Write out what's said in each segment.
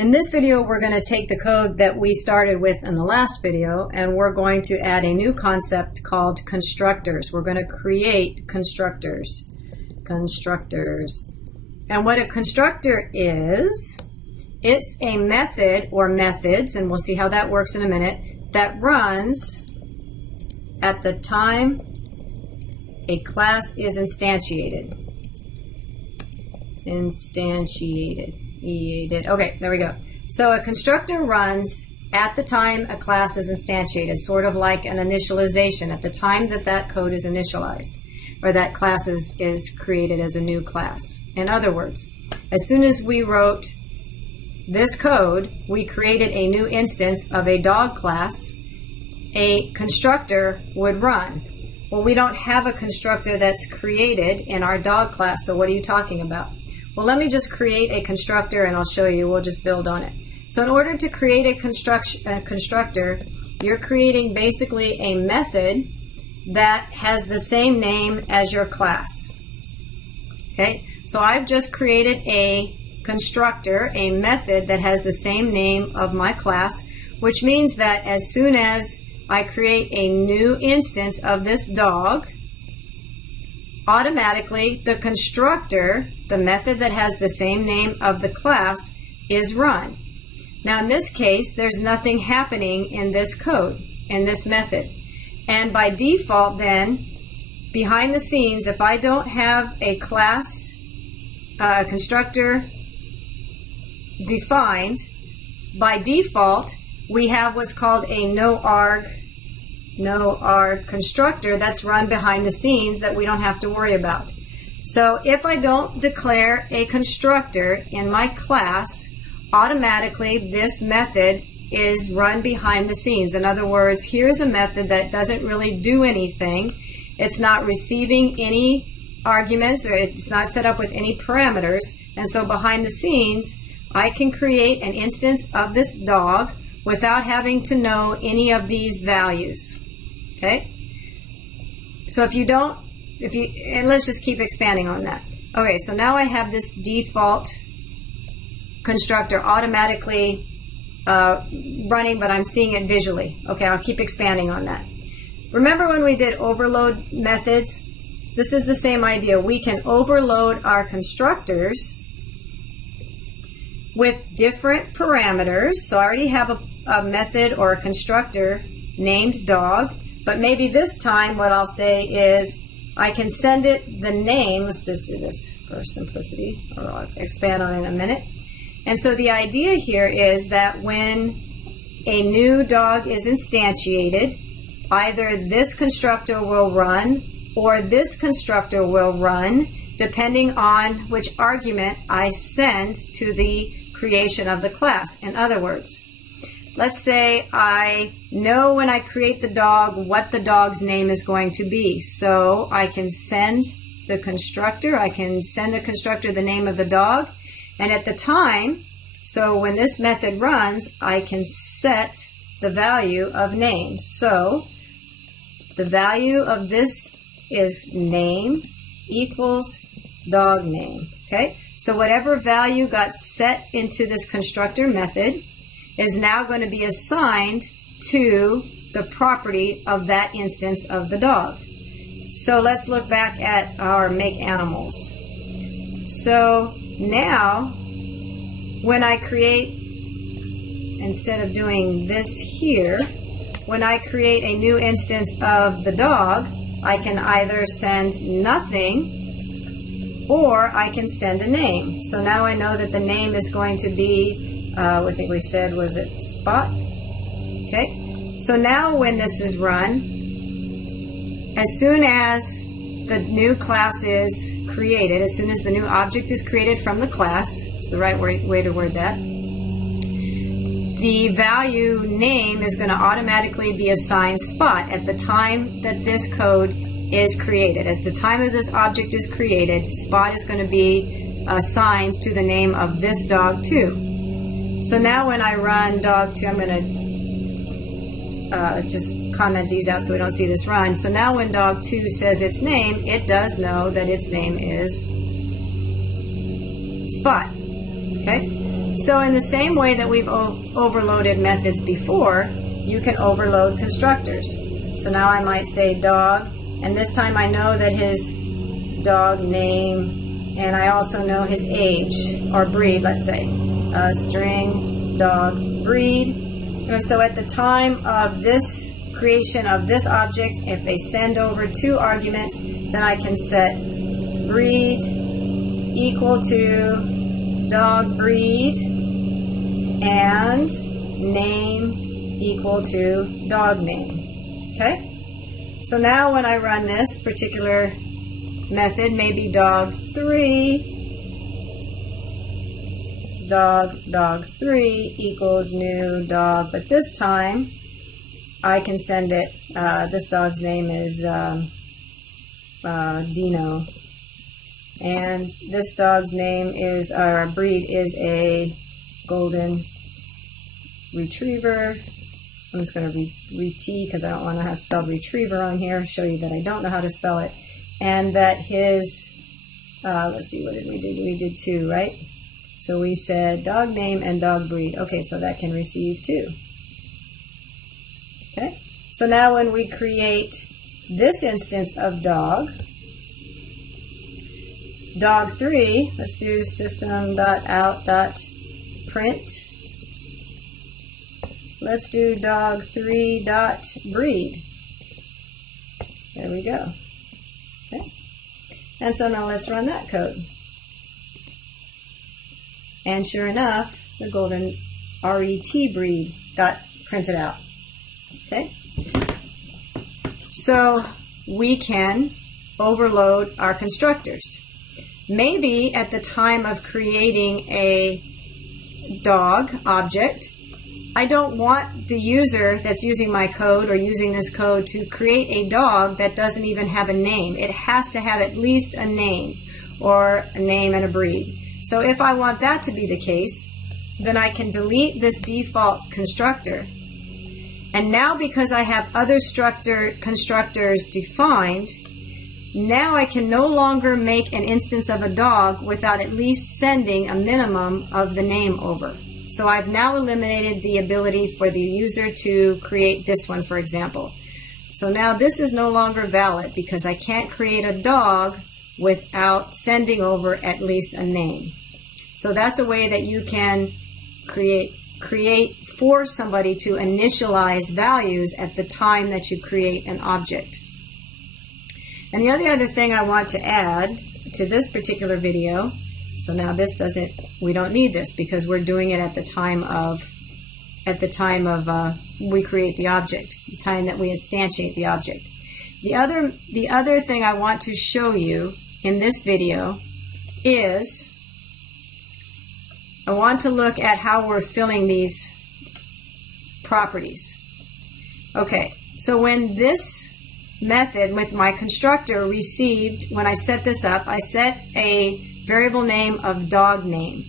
In this video, we're going to take the code that we started with in the last video, and we're going to add a new concept called constructors. We're going to create constructors. And what a constructor is, it's a method or methods, and we'll see how that works in a minute, that runs at the time a class is instantiated. Okay, there we go. So a constructor runs at the time a class is instantiated, sort of like an initialization, at the time that that code is initialized, or that class is created as a new class. In other words, as soon as we wrote this code, we created a new instance of a dog class, a constructor would run. Well, we don't have a constructor that's created in our dog class, so what are you talking about? Well, let me just create a constructor and I'll show you. We'll just build on it. So in order to create a constructor, you're creating basically a method that has the same name as your class. Okay, so I've just created a constructor, a method that has the same name of my class, which means that as soon as I create a new instance of this dog, automatically the constructor, the method that has the same name of the class, is run. Now in this case, there's nothing happening in this code, in this method. And by default then, behind the scenes, if I don't have a class, constructor defined, by default, we have what's called a no arg constructor that's run behind the scenes that we don't have to worry about. So if I don't declare a constructor in my class, automatically this method is run behind the scenes. In other words, here's a method that doesn't really do anything. It's not receiving any arguments, or it's not set up with any parameters. And so behind the scenes, I can create an instance of this dog without having to know any of these values. Okay? So and let's just keep expanding on that. Okay, so now I have this default constructor automatically running, but I'm seeing it visually. Okay, I'll keep expanding on that. Remember when we did overload methods? This is the same idea. We can overload our constructors with different parameters. So I already have a method or a constructor named dog, but maybe this time what I'll say is I can send it the name. Let's just do this for simplicity, or I'll expand on it in a minute. And so the idea here is that when a new dog is instantiated, either this constructor will run or this constructor will run, depending on which argument I send to the creation of the class. In other words, let's say I know when I create the dog what the dog's name is going to be. So I can send the constructor, the name of the dog, and at the time, so when this method runs, I can set the value of name. So the value of this is name equals dog name. Okay? So whatever value got set into this constructor method is now going to be assigned to the property of that instance of the dog. So let's look back at our make animals. So now when I create, instead of doing this here, when I create a new instance of the dog, I can either send nothing or I can send a name. So now I know that the name is going to be, I think we said, was it Spot? Okay. So now when this is run, as soon as the new class is created, as soon as the new object is created from the class, it's the right way to word that, the value name is going to automatically be assigned Spot at the time that this code is created. At the time that this object is created, Spot is going to be assigned to the name of this dog 2. So now when I run dog 2, I'm going to just comment these out so we don't see this run. So now when dog 2 says its name, it does know that its name is Spot. Okay? So in the same way that we've overloaded methods before, you can overload constructors. So now I might say dog, and this time I know that his dog name, and I also know his age or breed, let's say. String, dog, breed. And so at the time of this creation of this object, if they send over 2 arguments, then I can set breed equal to dog breed and name equal to dog name. Okay? So now when I run this particular method, maybe dog3 dog3 equals new dog, but this time I can send it, this dog's name is Dino, and this dog's name is, or breed is a golden retriever. I'm just going to re-T because I don't want to have spelled retriever on here, show you that I don't know how to spell it, and that his, let's see, what did we do? We did 2, right? So we said dog name and dog breed. Okay, so that can receive 2. Okay, so now when we create this instance of dog3, let's do system.out.print. Let's do dog3.breed. There we go. Okay, and so now let's run that code. And sure enough, the golden RET breed got printed out. Okay? So we can overload our constructors. Maybe at the time of creating a dog object, I don't want the user that's using my code or using this code to create a dog that doesn't even have a name. It has to have at least a name, or a name and a breed. So if I want that to be the case, then I can delete this default constructor. And now because I have other constructors defined, now I can no longer make an instance of a dog without at least sending a minimum of the name over. So I've now eliminated the ability for the user to create this one, for example. So now this is no longer valid because I can't create a dog without sending over at least a name. So that's a way that you can force somebody to initialize values at the time that you create an object. And the other thing I want to add to this particular video, so now this doesn't, we don't need this because we're doing it at the time of we create the object, the time that we instantiate the object. The other thing I want to show you in this video is I want to look at how we're filling these properties. Okay, so when this method with my constructor received, when I set this up, I set a variable name of dog name.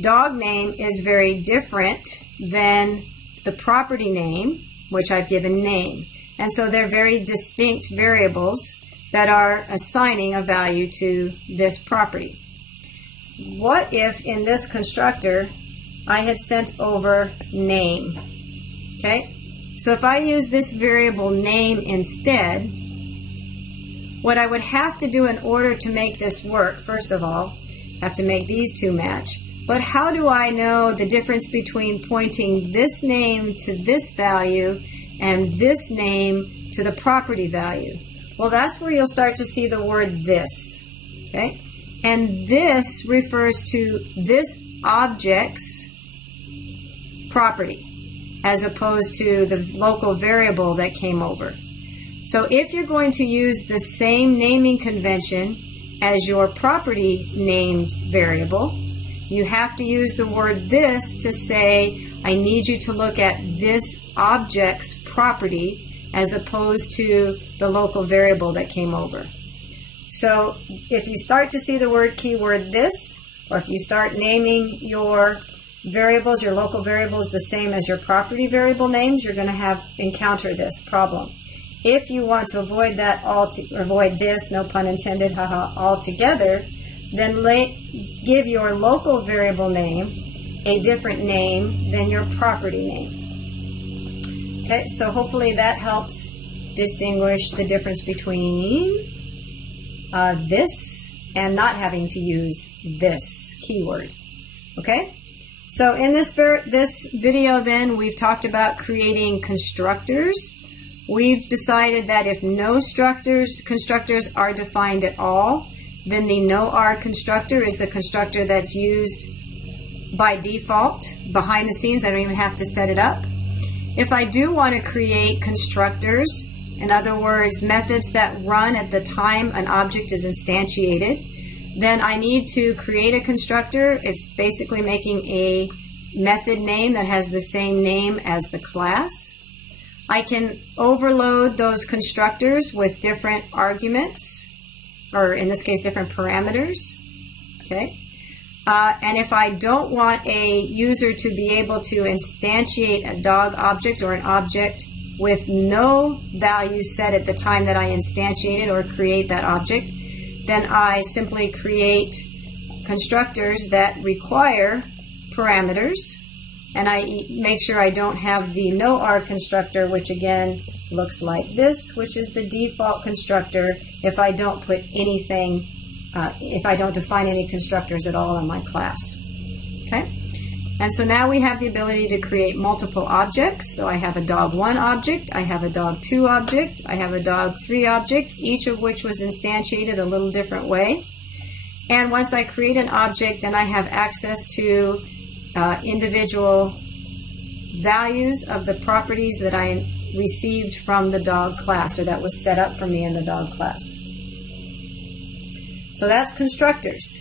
Dog name is very different than the property name, which I've given name. And so they're very distinct variables that are assigning a value to this property. What if in this constructor I had sent over name? Okay, so if I use this variable name instead, what I would have to do in order to make this work, first of all, I have to make these 2 match. But how do I know the difference between pointing this name to this value and this name to the property value? Well, that's where you'll start to see the word this, okay? And this refers to this object's property as opposed to the local variable that came over. So if you're going to use the same naming convention as your property named variable, you have to use the word this to say, I need you to look at this object's property as opposed to the local variable that came over. So if you start to see the word keyword this, or if you start naming your variables, your local variables, the same as your property variable names, you're going to encounter this problem. If you want to avoid that avoid this, no pun intended, haha, altogether, then give your local variable name a different name than your property name. Okay, so hopefully that helps distinguish the difference between this and not having to use this keyword. Okay, so in this video then we've talked about creating constructors. We've decided that if no constructors are defined at all, then the no-R constructor is the constructor that's used by default behind the scenes. I don't even have to set it up. If I do want to create constructors, in other words, methods that run at the time an object is instantiated, then I need to create a constructor. It's basically making a method name that has the same name as the class. I can overload those constructors with different arguments, or in this case, different parameters. Okay. And if I don't want a user to be able to instantiate a dog object or an object with no value set at the time that I instantiate it or create that object, then I simply create constructors that require parameters, and I make sure I don't have the no-R constructor, which again looks like this, which is the default constructor if I don't put anything, if I don't define any constructors at all in my class. Okay? And so now we have the ability to create multiple objects. So I have a dog1 object, I have a dog2 object, I have a dog3 object, each of which was instantiated a little different way. And once I create an object, then I have access to individual values of the properties that I received from the dog class, or that was set up for me in the dog class. So that's constructors.